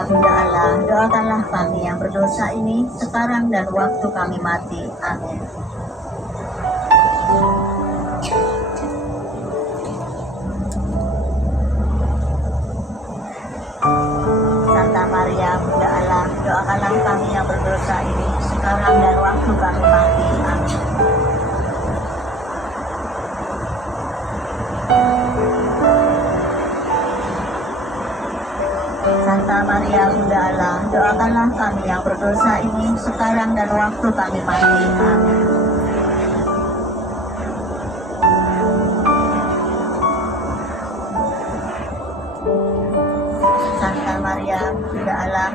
Maria, Bunda Allah, doakanlah kami yang berdosa ini sekarang dan waktu kami mati. Amin. Santa Maria, Bunda Allah, doakanlah kami yang berdosa ini sekarang dan waktu kami mati. Amin. Santa Maria, Bunda Allah, doakanlah kami yang berdosa ini sekarang dan waktu kami mati. Amin. Santa Maria, Bunda Allah,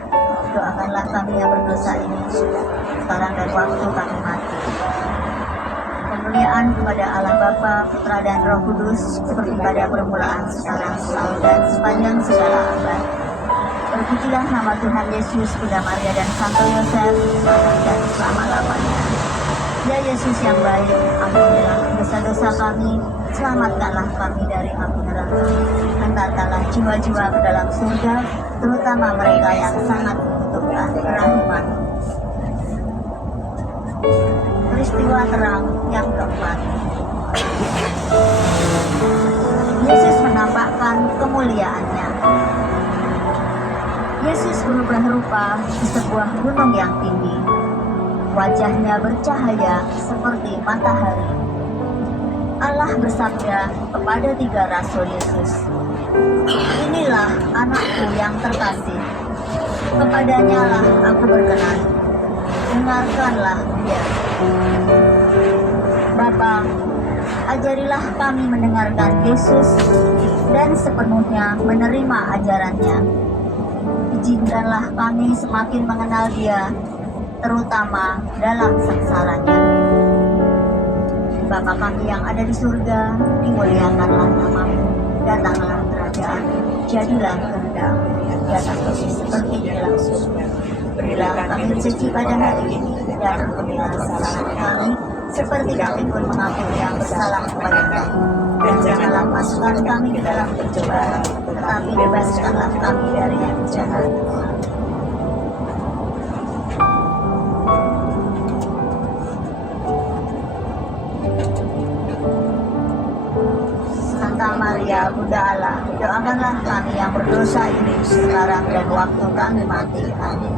doakanlah kami yang berdosa ini sekarang dan waktu kami mati. Kemuliaan kepada Allah Bapa, Putra dan Roh Kudus, seperti pada permulaan, sekarang, selalu, dan sepanjang segala abad. Terpujilah nama Tuhan Yesus, Bunda Maria dan Santo Yosef, sekarang dan selama-lamanya. Ya Yesus yang baik, ampunilah dosa-dosa kami, selamatkanlah kami dari api neraka, hantarkanlah jiwa-jiwa ke dalam surga, terutama mereka yang sangat membutuhkan kerahiman. Peristiwa terang yang keempat, Yesus menampakkan kemuliaannya. Yesus berubah rupa di sebuah gunung yang tinggi. Wajahnya bercahaya seperti matahari. Allah bersabda kepada 3 rasul Yesus, "Inilah anakku yang terkasih. Kepadanya lah aku berkenan. Dengarkanlah dia." Bapa, ajarilah kami mendengarkan Yesus dan sepenuhnya menerima ajarannya. Izinkanlah kami semakin mengenal Dia, terutama dalam sengsaranya. Bapa kami yang ada di surga, dimuliakanlah nama-Mu, datanglah kerajaan-Mu, jadilah kehendak-Mu di atas bumi seperti di dalam surga. Berilah kami rezeki pada hari ini, dan ampunilah kesalahan kami, seperti kami pun mengampuni yang bersalah kepada kami. Dan janganlah masukkan kami ke dalam pencobaan, tetapi bebaskanlah kami dari yang jahat. Santa Maria, Bunda Allah, doakanlah kami yang berdosa ini sekarang dan waktu kami mati. Amin.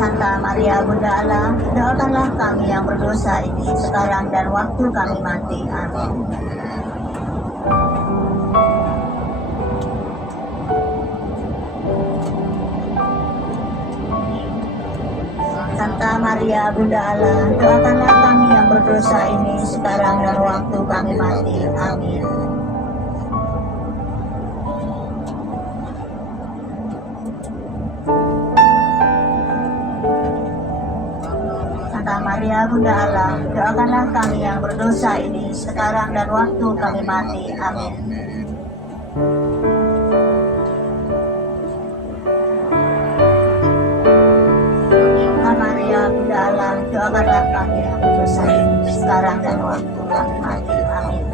Santa Maria, Bunda Allah, doakanlah kami yang berdosa ini sekarang dan waktu kami mati. Amin. Santa Maria, Bunda Allah, doakanlah kami yang berdosa ini sekarang dan waktu kami mati. Amin. Santa Maria, Bunda Allah, doakanlah kami yang berdosa ini sekarang dan waktu kami mati. Amin. Santa Maria, Bunda Allah, doakanlah kami yang berdosa ini sekarang dan waktu kami mati. Amin.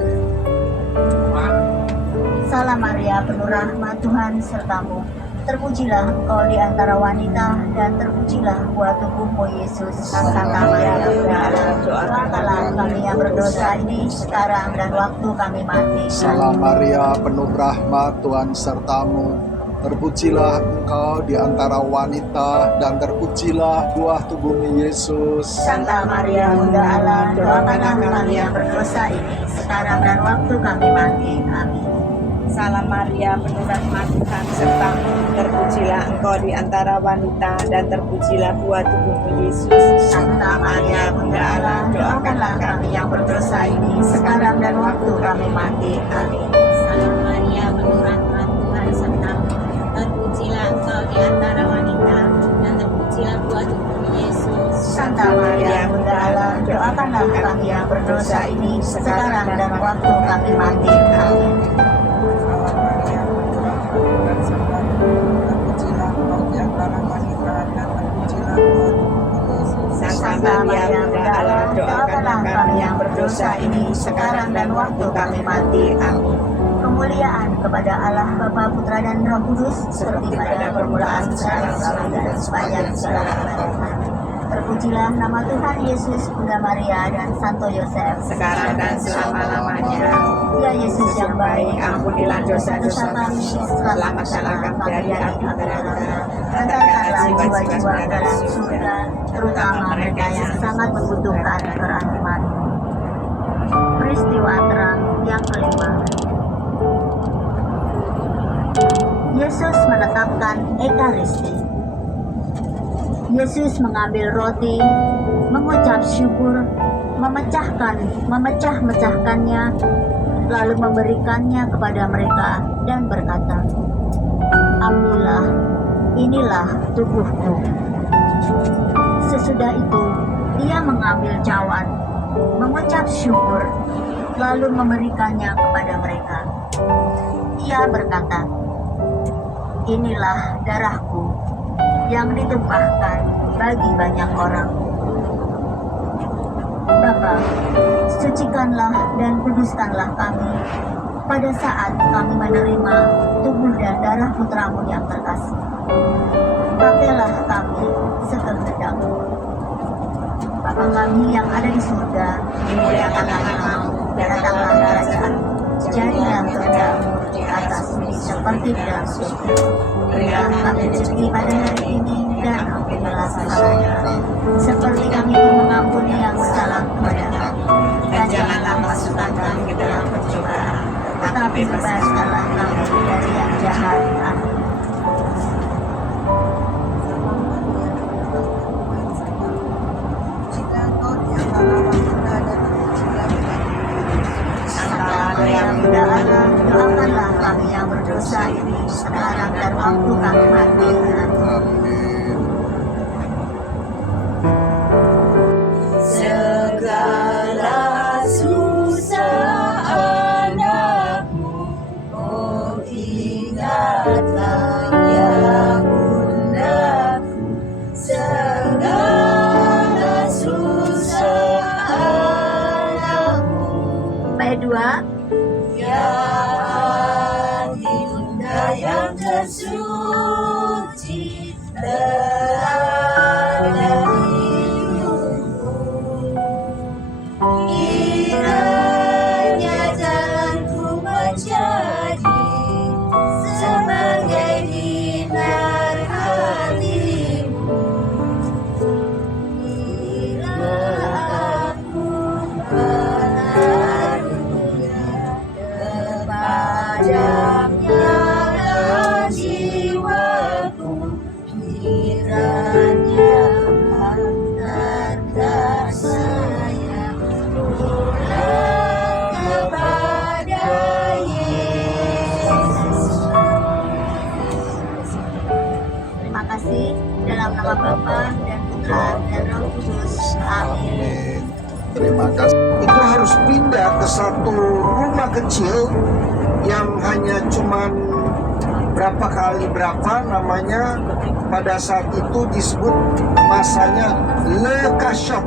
Salam Maria, penuh rahmat, Tuhan sertamu. Terpujilah engkau di antara wanita, dan terpujilah buah tubuhmu Yesus. Santa Maria, Bunda Allah, doakanlah kami yang berdosa ini sekarang dan waktu kami mati. Salam Maria, penuh rahmat, Tuhan sertamu. Terpujilah engkau di antara wanita, dan terpujilah buah tubuhmu Yesus. Santa Maria, Bunda Allah, doakanlah kami yang berdosa ini sekarang dan waktu kami mati. Amin. Salam Maria, penuh rahmat, Tuhan sertamu. Terpujilah engkau di antara wanita, dan terpujilah buah tubuhmu Yesus. Santa Maria, Bunda Allah, doakanlah kami yang berdosa ini sekarang dan waktu kami mati. Amin. Salam Maria, penuh rahmat, Tuhan sertamu. Terpujilah engkau di antara wanita, dan terpujilah buah tubuhmu Yesus. Santa Maria, Bunda Allah, doakanlah kami yang berdosa ini sekarang dan waktu kami mati. Amin. Santa Maria, Bunda Allah, doakanlah Ampunilah kami yang berdosa ini sekarang dan waktu kami mati. Amin. Kemuliaan kepada Allah Bapa, Putra dan Roh Kudus, seperti pada permulaan, sekarang, dan sepanjang segala abad. Terpujilah nama Tuhan Yesus, Bunda Maria, dan Santo Yosef, Sekarang dan selama-lamanya. Ya Yesus yang baik, Ampunilah dosa-dosa kami, selamatkanlah kami dari api neraka, antarkanlah jiwa-jiwa ke dalam surga, terutama mereka yang sangat membutuhkan kerahiman. Peristiwa terang yang kelima. Yesus menetapkan Ekaristi. Yesus mengambil roti, mengucap syukur, memecah-mecahkannya, lalu memberikannya kepada mereka dan berkata, "Ambillah, inilah tubuhku." Sesudah itu, ia mengambil cawan, mengucap syukur, lalu memberikannya kepada mereka. Ia berkata, "Inilah darahku yang ditumpahkan bagi banyak orang. Bapa, sucikanlah dan kuduskanlah kami pada saat kami menerima tubuh dan darah putramu yang terkasih. Pakailah kami sekehendakmu. Bapa kami yang ada di surga, dimuliakanlah namamu, datanglah kerajaanmu, jadilah kehendakmu di atas bumi seperti di dalam surga. Berilah kami rezeki pada hari ini, dan ampunilah kesalahan kami, seperti kami pun mengampuni yang bersalah kepada kami. Dan janganlah masukkan kami ke dalam pencobaan, tetapi bebaskanlah kami dari yang jahat. Amin. Doakanlah kami yang berdosa ini sekarang dan waktu kami mati. Amin. Segala susah anakmu, oh ingatlah ya bundaku. Segala susah anakmu, Ayat 2. ya Bunda yang tersuci, teladan hidupku. Kiranya jalanku menjadi sebagai binar hatimu. Bila aku menaruhnya kepadanya jiwaku, kiranya hantarkan saya pulang kepada Yesus. Terima kasih dalam nama Bapa dan Putra dan Roh Kudus. Amin. Amin. Terima kasih. Itu harus pindah ke satu rumah kecil yang hanya cuman berapa kali berapa namanya, pada saat itu disebut masanya Le Cachot.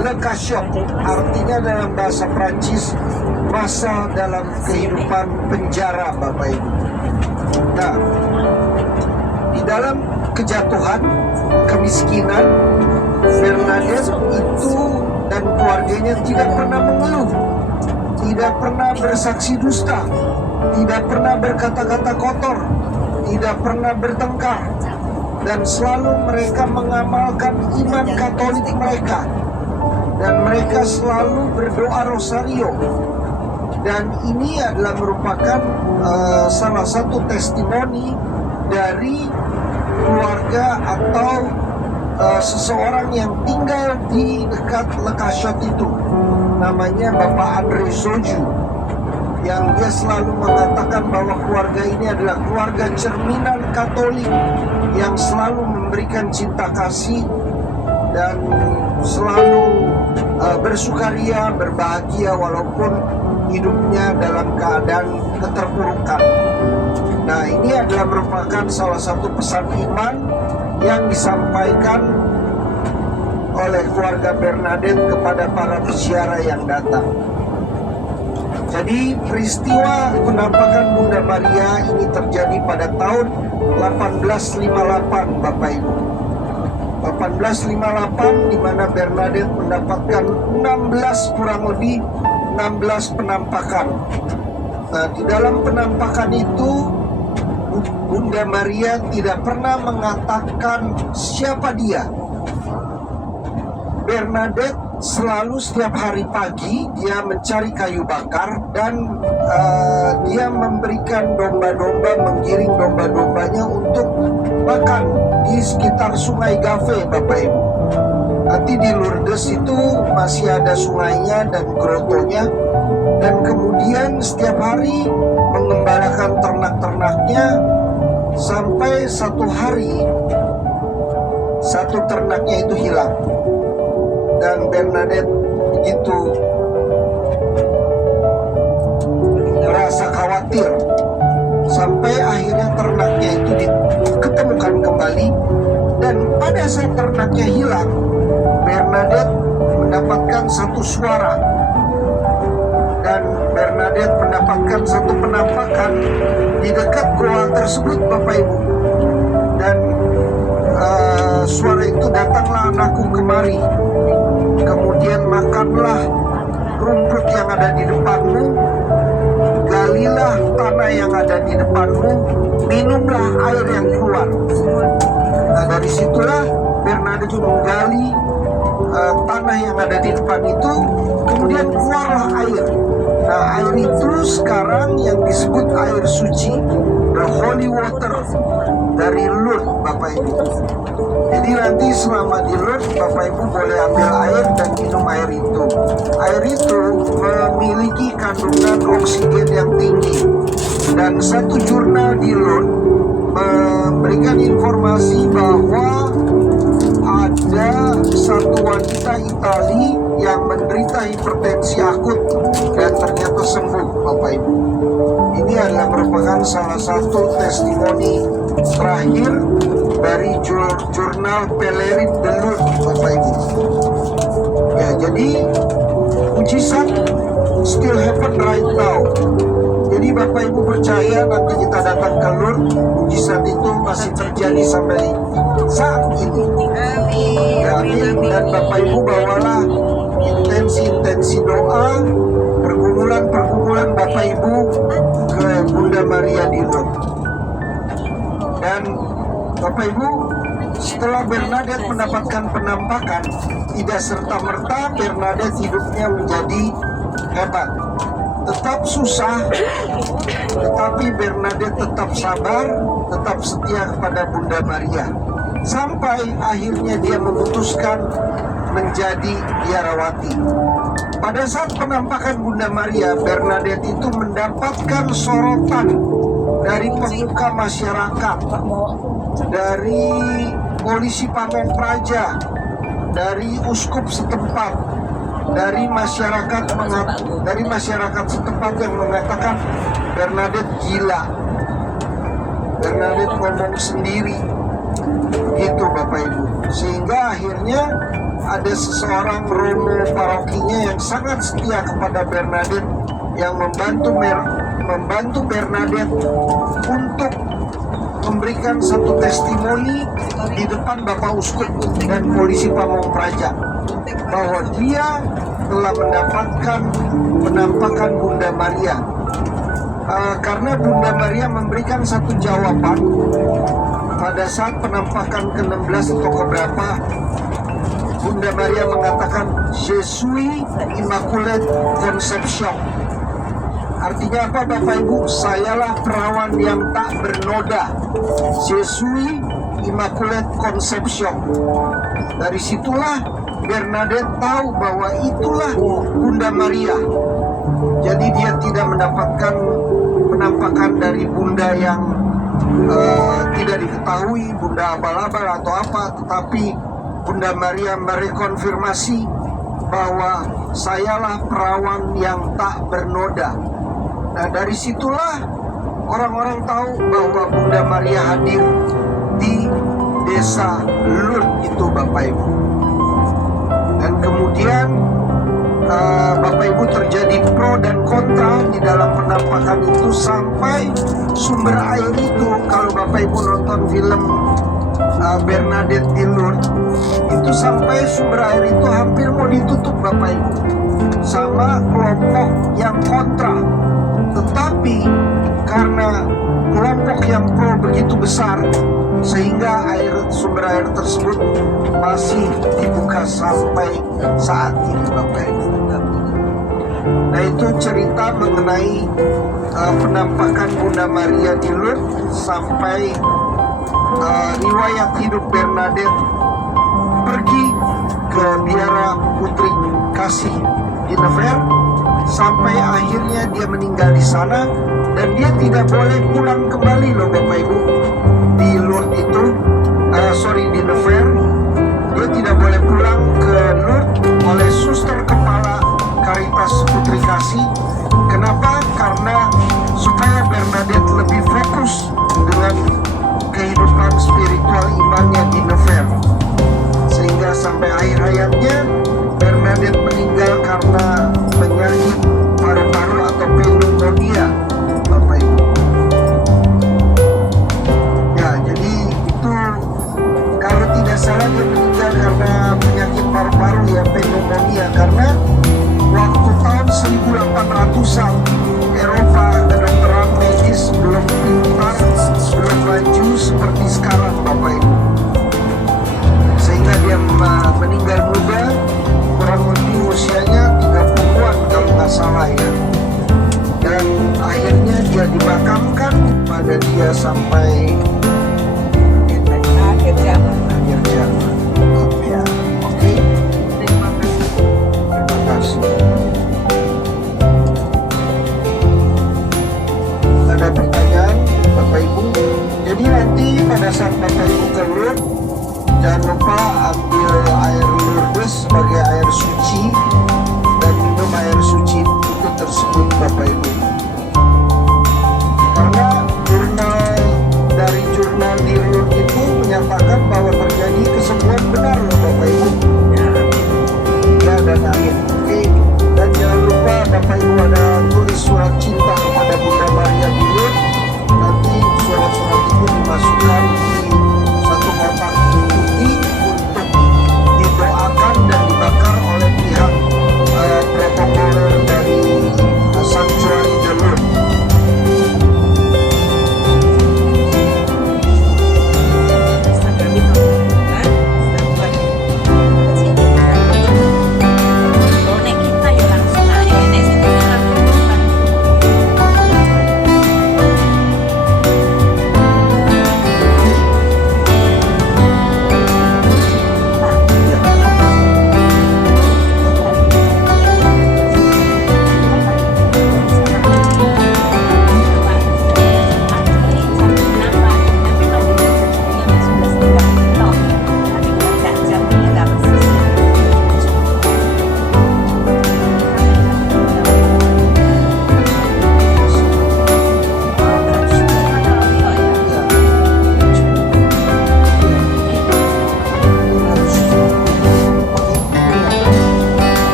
Le Cachot artinya dalam bahasa Prancis masa dalam kehidupan penjara, Bapak Ibu. Nah, di dalam kejatuhan, kemiskinan, Bernadette itu dan keluarganya tidak pernah mengeluh, tidak pernah bersaksi dusta, tidak pernah berkata-kata kotor, tidak pernah bertengkar, dan selalu mereka mengamalkan iman Katolik mereka, dan mereka selalu berdoa rosario. Dan ini adalah merupakan salah satu testimoni dari keluarga atau seseorang yang tinggal di dekat Le Cachot itu, namanya Bapak Andre Soju, yang dia selalu mengatakan bahwa keluarga ini adalah keluarga cerminan Katolik yang selalu memberikan cinta kasih dan selalu bersukaria, berbahagia walaupun hidupnya dalam keadaan keterpurukan. Nah, ini adalah merupakan salah satu pesan iman yang disampaikan oleh keluarga Bernadette kepada para peziarah yang datang. Jadi peristiwa penampakan Bunda Maria ini terjadi pada tahun 1858, Bapak Ibu. 1858 di mana Bernadette mendapatkan 16 penampakan. Nah, di dalam penampakan itu Bunda Maria tidak pernah mengatakan siapa dia. Bernadette selalu setiap hari pagi dia mencari kayu bakar dan dia memberikan domba-domba, menggiring domba-dombanya untuk makan di sekitar sungai Gave, Bapak Ibu. Nanti di Lourdes itu masih ada sungainya dan grotonya, dan kemudian setiap hari mengembalakan ternak-ternaknya sampai satu hari satu ternaknya itu hilang. Dan Bernadette begitu merasa khawatir sampai akhirnya ternaknya itu diketemukan kembali. Dan pada saat ternaknya hilang, Bernadette mendapatkan satu suara, dan Bernadette mendapatkan satu penampakan di dekat goa tersebut, Bapak Ibu. Dan suara itu, datanglah anakku kemari, kemudian makanlah rumput yang ada di depanmu, galilah tanah yang ada di depanmu, minumlah air yang keluar. Nah, dari situlah Bernadette menggali tanah yang ada di depan itu, kemudian keluarlah air. Nah, air itu sekarang yang disebut air suci, the holy water dari Lourdes, Bapak Ibu. Jadi nanti selama di Lourdes, Bapak Ibu boleh ambil air dan minum air itu. Air itu memiliki kandungan oksigen yang tinggi. Dan satu jurnal di Lourdes memberikan informasi bahwa ada satu wanita Itali yang menderita hipertensi akut dan ternyata sembuh, Bapak Ibu. Ini adalah merupakan salah satu testimoni terakhir dari jurnal Pelerin de Lourdes, Bapak Ibu. Ya, jadi mujizat still happen right now. Jadi Bapak Ibu percaya nanti kita datang ke Lourdes, mujizat itu masih terjadi sampai saat ini. Ya, amin. Dan Bapak Ibu bawalah intensi doa, pergumulan Bapak Ibu ke Bunda Maria di Lourdes. Dan Bapak Ibu, setelah Bernadette mendapatkan penampakan, tidak serta-merta Bernadette hidupnya menjadi hebat. Tetap susah, tetapi Bernadette tetap sabar, tetap setia kepada Bunda Maria. Sampai akhirnya dia memutuskan menjadi biarawati. Pada saat penampakan Bunda Maria, Bernadette itu mendapatkan sorotan dari pemuka masyarakat, dari polisi Pamong Praja, dari uskup setempat, dari masyarakat setempat yang mengatakan Bernadette gila, Bernadette ngomong sendiri, gitu Bapak Ibu. Sehingga akhirnya ada seseorang romo parokinya yang sangat setia kepada Bernadette, yang membantu Bernadette untuk memberikan satu testimoni di depan Bapak Uskup dan polisi Pamong Praja bahwa dia telah mendapatkan penampakan Bunda Maria. Karena Bunda Maria memberikan satu jawaban pada saat penampakan ke-16 atau keberapa, Bunda Maria mengatakan Je suis Immaculate Conception. Artinya apa Bapak Ibu? Sayalah perawan yang tak bernoda. Je suis Immaculate Conception. Dari situlah Bernadette tahu bahwa itulah Bunda Maria. Jadi dia tidak mendapatkan penampakan dari bunda yang tidak diketahui, bunda abal-abal atau apa, tetapi Bunda Maria merekonfirmasi bahwa sayalah perawan yang tak bernoda. Nah, dari situlah orang-orang tahu bahwa Bunda Maria hadir di desa Lourdes itu Bapak Ibu. Kemudian Bapak Ibu terjadi pro dan kontra di dalam penampakan itu sampai sumber air itu, kalau Bapak Ibu nonton film Bernadette di Lourdes, itu sampai sumber air itu hampir mau ditutup Bapak Ibu sama kelompok yang kontra. Tetapi karena kelompok yang pro begitu besar, sehingga sumber air tersebut masih dibuka sampai saat ini Bapak Ibu. Nah, itu cerita mengenai penampakan Bunda Maria di Lourdes sampai riwayat hidup Bernadette pergi ke biara Putri Kasih di Nevers, sampai akhirnya dia meninggal di sana, dan dia tidak boleh pulang kembali loh Bapak Ibu. Di Lourdes itu, di Nevers, dia tidak boleh pulang ke Lourdes oleh suster kepala Caritas Putri Kasih. Kenapa? Karena supaya Bernadette lebih fokus dengan kehidupan spiritual imannya di Nevers, sehingga sampai akhir hayatnya Bernadette meninggal karena penyakit paru-paru atau pneumonia Bapak Ibu. Ya, jadi itu kalau tidak salah dia meninggal karena penyakit paru-paru ya, pneumonia, karena waktu tahun 1800-an Eropa kedokteran medis belum pintar, belum maju seperti sekarang Bapak Ibu, sehingga dia meninggal muda, kurang lebih usianya 30-an kalau nggak salah ya. Dan akhirnya dia dimakamkan pada dia sampai akhir zaman. Ya, oke. Terima kasih. Ada pertanyaan Bapak Ibu? Jadi nanti pada saat Bapak Ibu ke Lourdes, jangan lupa ambil air Lourdes sebagai air suci dan minum air suci itu tersebut Bapak Ibu. Karena jurnal di Lourdes itu menyatakan bahwa terjadi kesembuhan benar loh Bapak Ibu. Ya, dan akhir. Oke. Dan jangan lupa Bapak Ibu ada tulis surat cinta kepada Bunda Maria di Lourdes. Nanti surat-surat itu dimasukkan di satu kotak putih untuk didoakan dan dibakar oleh pihak protokoler dari Sanctuary de Lourdes.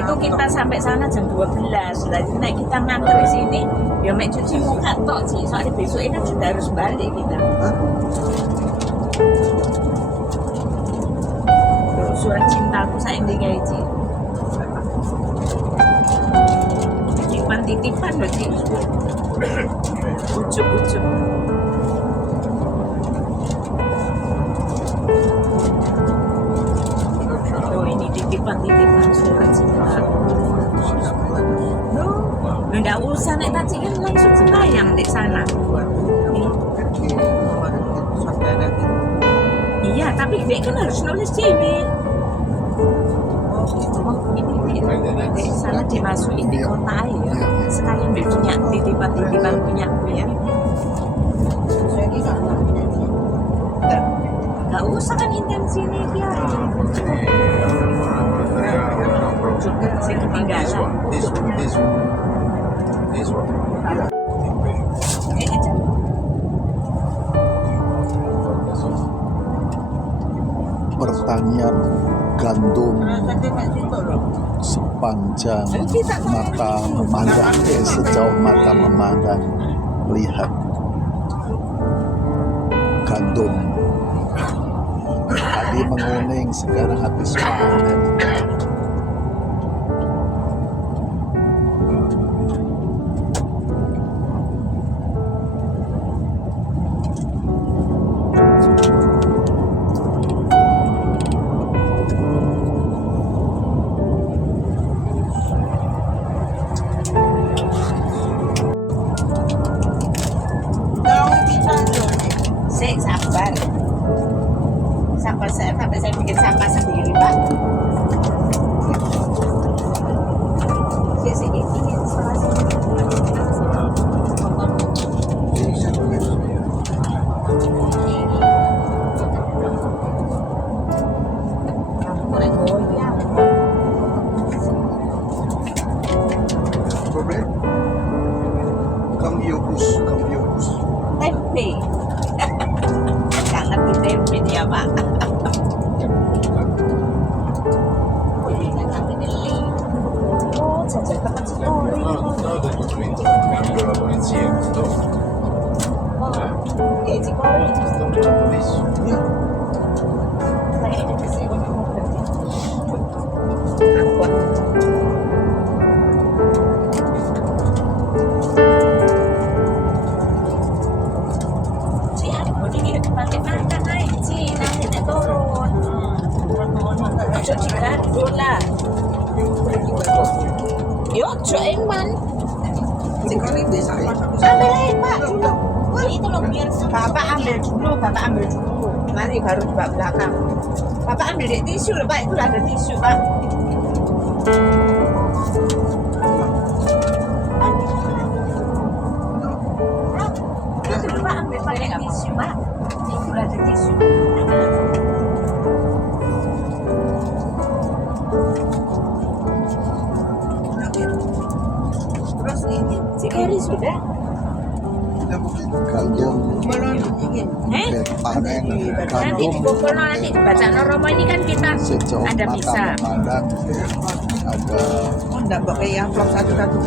itu kita sampai sana jam 12. Jadi naik kita nganter di sini, ya mek cuci muka tok sih. Soalnya besok ini sudah harus balik kita. Tuh, surat cintaku saya ini kayak titipan loh Ci. Ujuk-ujuk. Oh ini titipan surat cinta. Loh, nggak usah nek tadi kan langsung sembahyang di sana. Iya, tapi dia kan harus nulis dewe. Oh, ini di sana dimasukin di kota ya. Sekalian dia punya titipan punya ya. Gak usah kan intensinya dia. Saya ketinggalan. Pertanian gandum sepanjang mata memandang, sejauh mata memandang, lihat gandum tadi menguning, sekarang habis panen. Sampai saya bikin sampah sendiri Pak. Kambiobus. Tempe. Nggak ngerti tempe dia Pak. Yo, Joeman. Sekali desa ya. Ambil Pak dulu. Wah, itu loh biar Bapak ambil dulu. Nanti baru di belakang. Bapak ambil dek tisu loh Pak, itu ada tisu Pak. Pak ambil pakai tisu Pak. Itu ada tisu. Terus ini Cikari sudah. Gandum panen, Nanti gandum di Bogor nanti dibaca Romo ini kan kita sejauh ada mata misa. memandang, ada Enggak pakai amplop satu-satu.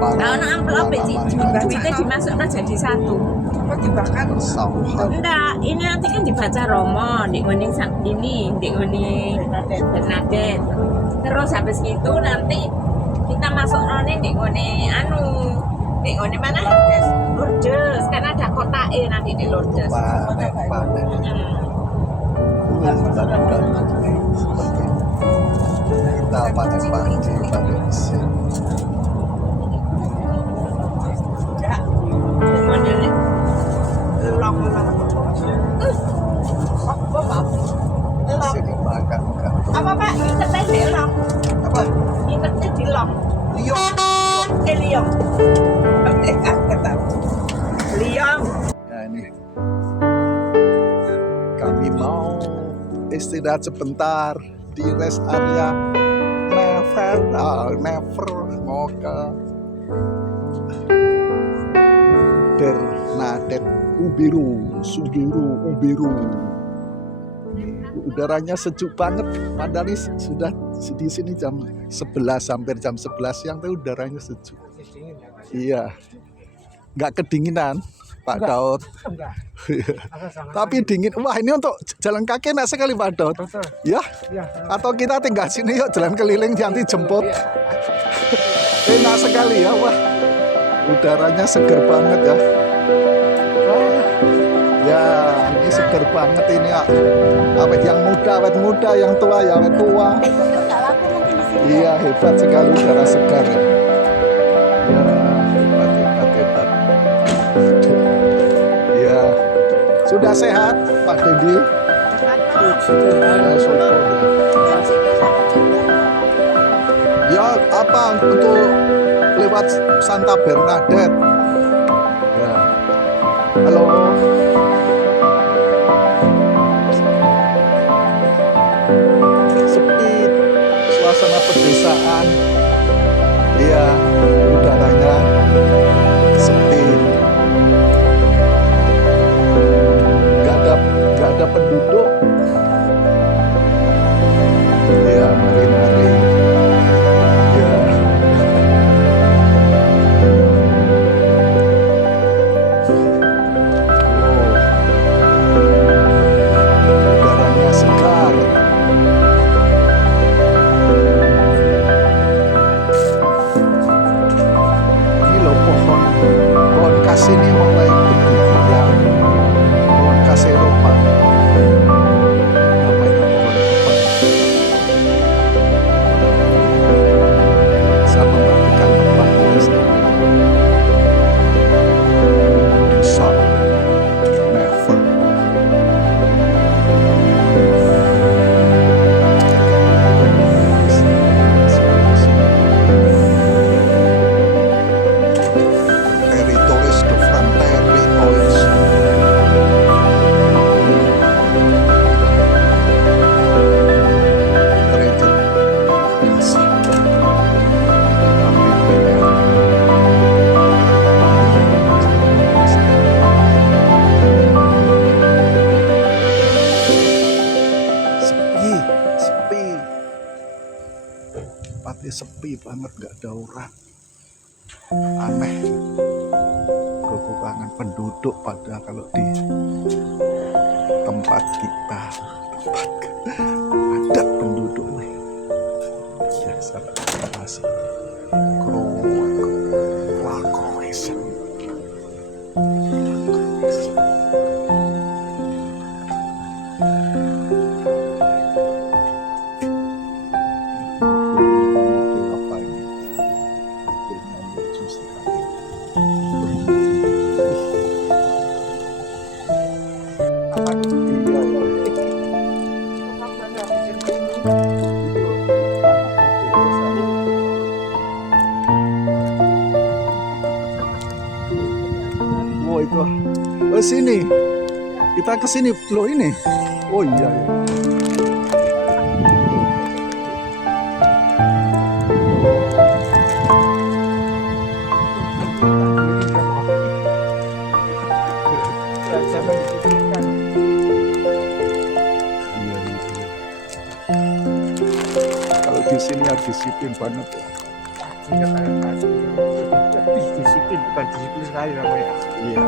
para Nah, ono amplop Ci. Duitnya dimasukkan jadi satu. Apa dibakar? sauhan Enggak, ini nanti kan dibaca Romo, di ngoni ini, di ngoni Bernadette. Terus habis itu nanti kita masuk noni di ngoni di ngoni mana? Lourdes, karena ada kota nanti di Lourdes. panen bulan-bulan seperti kita panen padi pada mesin. Sini makan gandum. Apa Pak? Internet di long. Apa? Internet di long. Liong. Liong. Liong. Ya ini kami mau istirahat sebentar di rest area Never mau ke Bernadette Ubiru. Udaranya sejuk banget, padahal ini sudah di sini jam 11, hampir jam 11 siang, tapi udaranya sejuk. Iya, nggak kedinginan Pak Daud. Tapi dingin. Wah, ini untuk jalan kaki enak sekali Pak Daud. Ya? Atau kita tinggal sini yuk, jalan keliling nanti jemput. Enak sekali ya, wah. Udaranya seger banget ya. Wah. Ya, ini seger banget ini ya. Awet yang muda, awet muda, yang tua, ya awet tua. Iya, hebat sekali udara segar ya. Ya, hebat, hebat, hebat. Ya, sudah sehat Pak Dedi? Ya, syukur. Ya, apa untuk lewat Santa Bernadette? Ya. Halo. Sepi, suasana pedesaan. Iya, udaranya sepi. Gak ada penduduk. Ya, mari-mari. Ya. Udaranya segar. Ini loh pohon kas ini mulai berguguran. Pohon kas Eropa. Namanya pohon apa? Bisa memberikan tempat tulis namanya. Bisa. Never. Territories different territories. Sepi, sepi. Tempatnya sepi banget, nggak ada orang. Aneh. Kekurangan penduduk pada kalau di tempat kita ada penduduk nih. Ya, salah masih Croatian. Apa ini? Filmnya lucu sekali. Oh itu, sini. Kita ke sini loh ini. Oh iya. Iya. Kalau di sini ya disiplin banget ya. Lebih disiplin, bukan disiplin sekali namanya. Iya.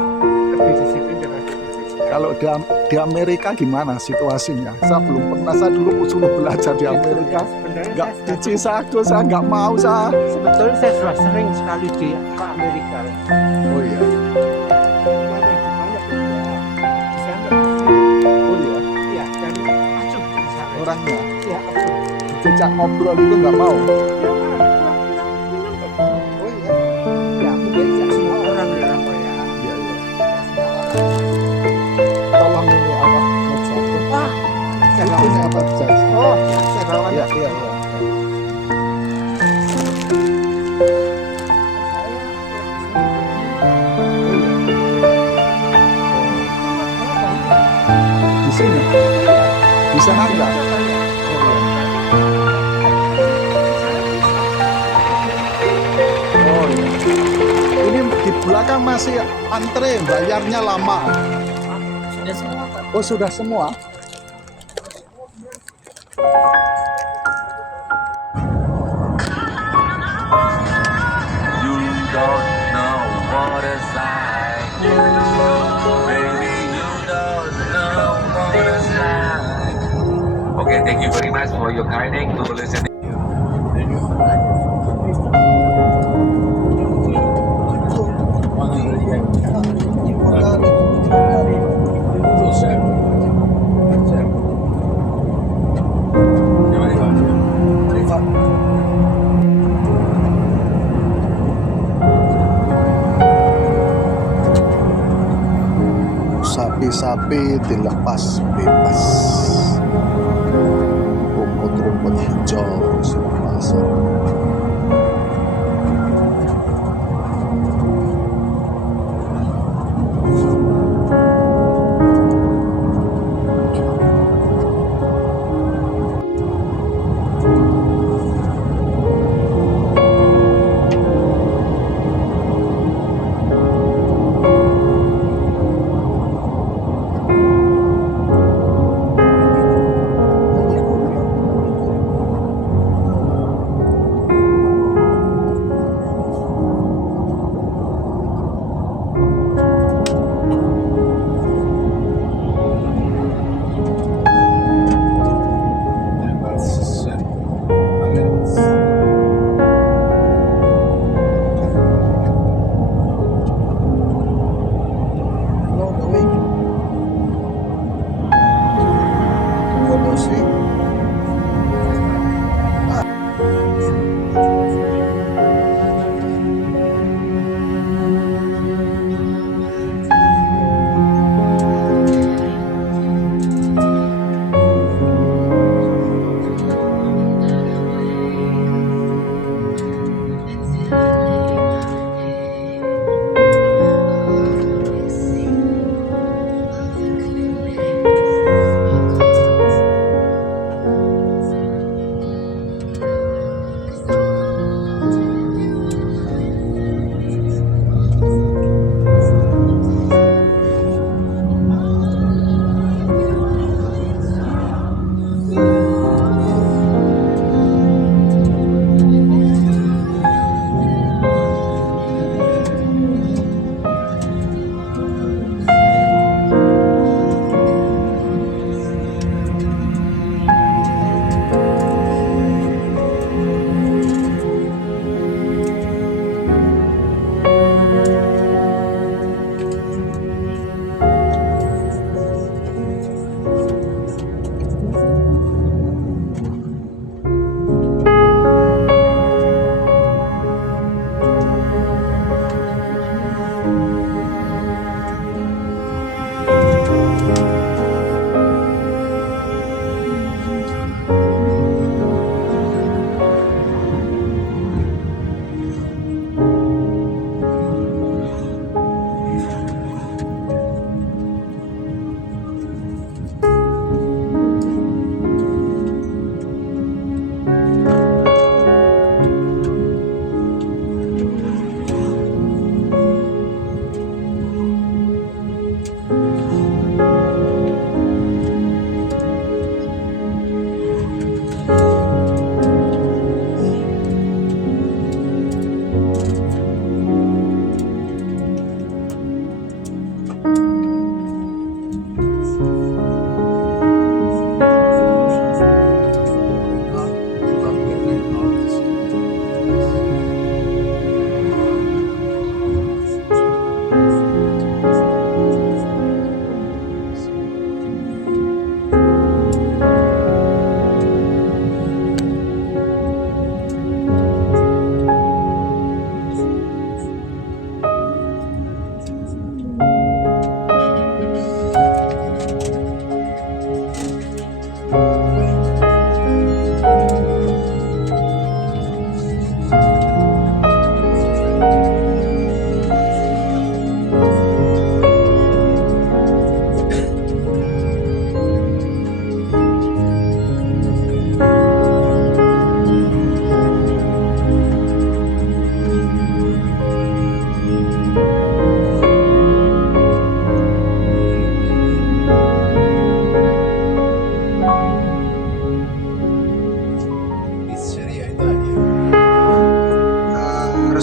Lebih disiplin dengan Kalau di Amerika gimana situasinya? Saya belum pernah, saya dulu suruh belajar di Amerika. Nggak di Cisago, saya nggak mau saya. Sebetulnya saya sudah sering sekali di Amerika. Oh iya. Oh iya. Iya, dan acuh di sana. Orangnya Iya, acuh. jejak ngobrol itu nggak mau. Oh iya. Ya, mungkin tidak semua orang bilang ya. Iya iya. Tolong ini apa? Satu. Wah, saya bawa. Ini apa? Oh, saya bawa. Iya iya iya. Di sini. Di sana enggak? Oh iya. Ini di belakang masih antre, bayarnya lama. Sudah semua Pak. Oh sudah semua? You don't know what it's like. Baby, you don't know what it's like. Okay, thank you very much for your kindness to listen. sapi dilepas bebas. Rumput-rumput hijau semua.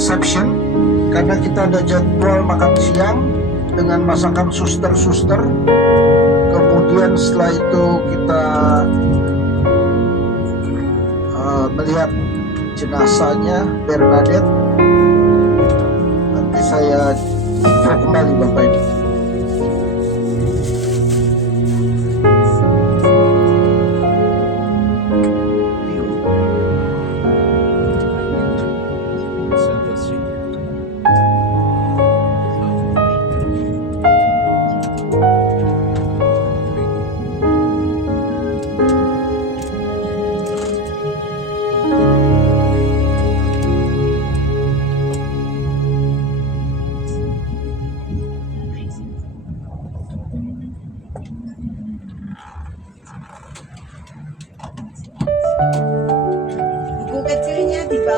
reception karena kita ada jadwal makan siang dengan masakan suster-suster. Kemudian setelah itu kita melihat jenazahnya Bernadette. Nanti saya info kembali Bapak Ibu.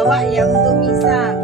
bawa ya untuk misa.